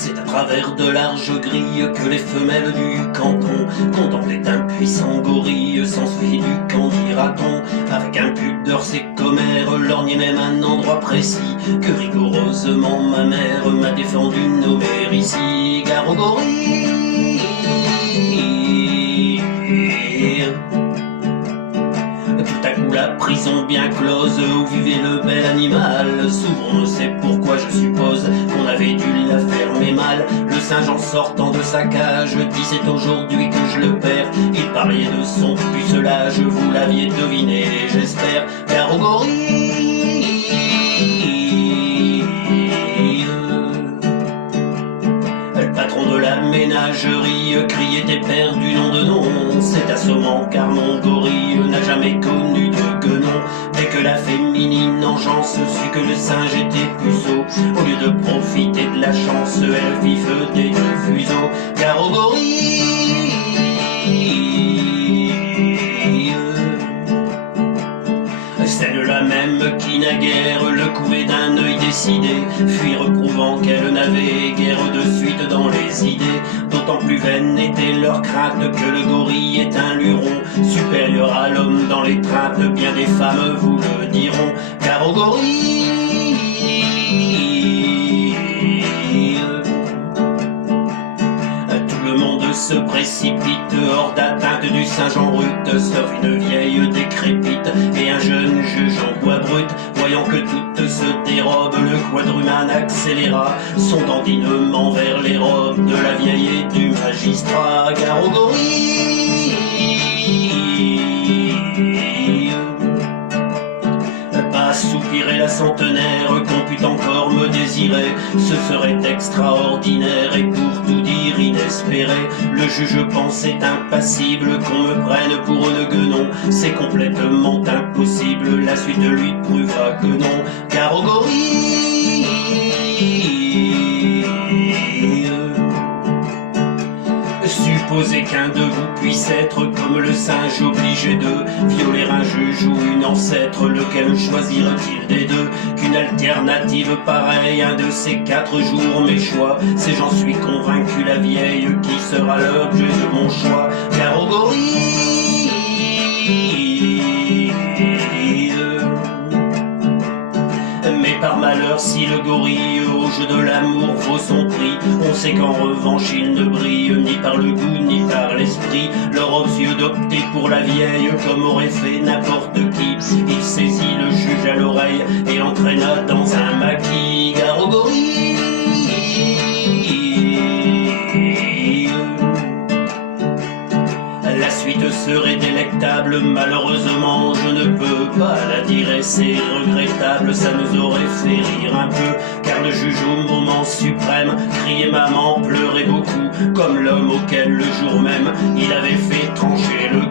C'est à travers de larges grilles que les femelles du canton contemplaient un puissant gorille, s'ensuit du camp dira-t-on. Avec impudeur ses commères lorgnaient même un endroit précis que rigoureusement ma mère m'a défendu de nommer ici. Gare au gorille. Tout à coup la prison bien close où vivait le bel animal s'ouvre, on ne sait pourquoi, je suppose qu'on avait dû la fermer mal. Le singe en sortant de sa cage dit c'est aujourd'hui que je le perds. Il parlait de son pucelage, vous l'aviez deviné j'espère. Gare au gorille. Le patron de la ménagerie criait éperdu nom de nom. C'est assommant car mon gorille n'a jamais connu de guenon. Dès que la féminine engeance sut que le singe était puceau, au lieu de profiter de la chance, elle fit feu des deux fuseaux. Gare au gorille. Celle-là même qui naguère le couvait d'un œil décidé, fuir prouvant qu'elle n'avait guère de suite dans les idées. D'autant plus vaine était leur crainte que le gorille est un luron, supérieur à l'homme dans l'étreinte, bien des femmes vous le diront. Car au gorille. Tout le monde se précipite hors d'atteinte du singe en rute, sauf une vieille décrépite et un jeune juge en bois brut. Voyant que tout se dérobe, le quadruman accéléra son dandinement vers les robes de la vieille et du magistrat. Gare au gorille. Pas soupirer la centenaire qu'on pût encore me désirer, ce serait extraordinaire et pour tout dire inespéré. Le juge pensait impassible qu'on me prenne pour une guenon, c'est complètement impossible, la suite lui prouva que non. Car au gorille. Supposez qu'un de vous puisse être comme le singe, obligé de violer un juge ou une ancêtre, lequel choisirait-il des deux? Qu'une alternative pareille, un de ces 4 jours mes choix, c'est j'en suis convaincu la vieille qui sera l'objet de mon choix. Car au gorille. Mais par malheur, si le gorille au jeu de l'amour vaut son prix, on sait qu'en revanche il ne brille ni par le goût ni par l'esprit. Leur yeux d'opter pour la vieille comme aurait fait n'importe qui. Il saisit le juge à l'oreille et l'entraîna dans un maquis. Gare au gorille. La suite serait délectable, malheureusement je ne peux pas la dire et c'est regrettable, ça nous aurait fait rire un peu, car le juge au moment suprême criait maman, pleurait beaucoup, comme l'homme auquel le jour même il avait fait trancher le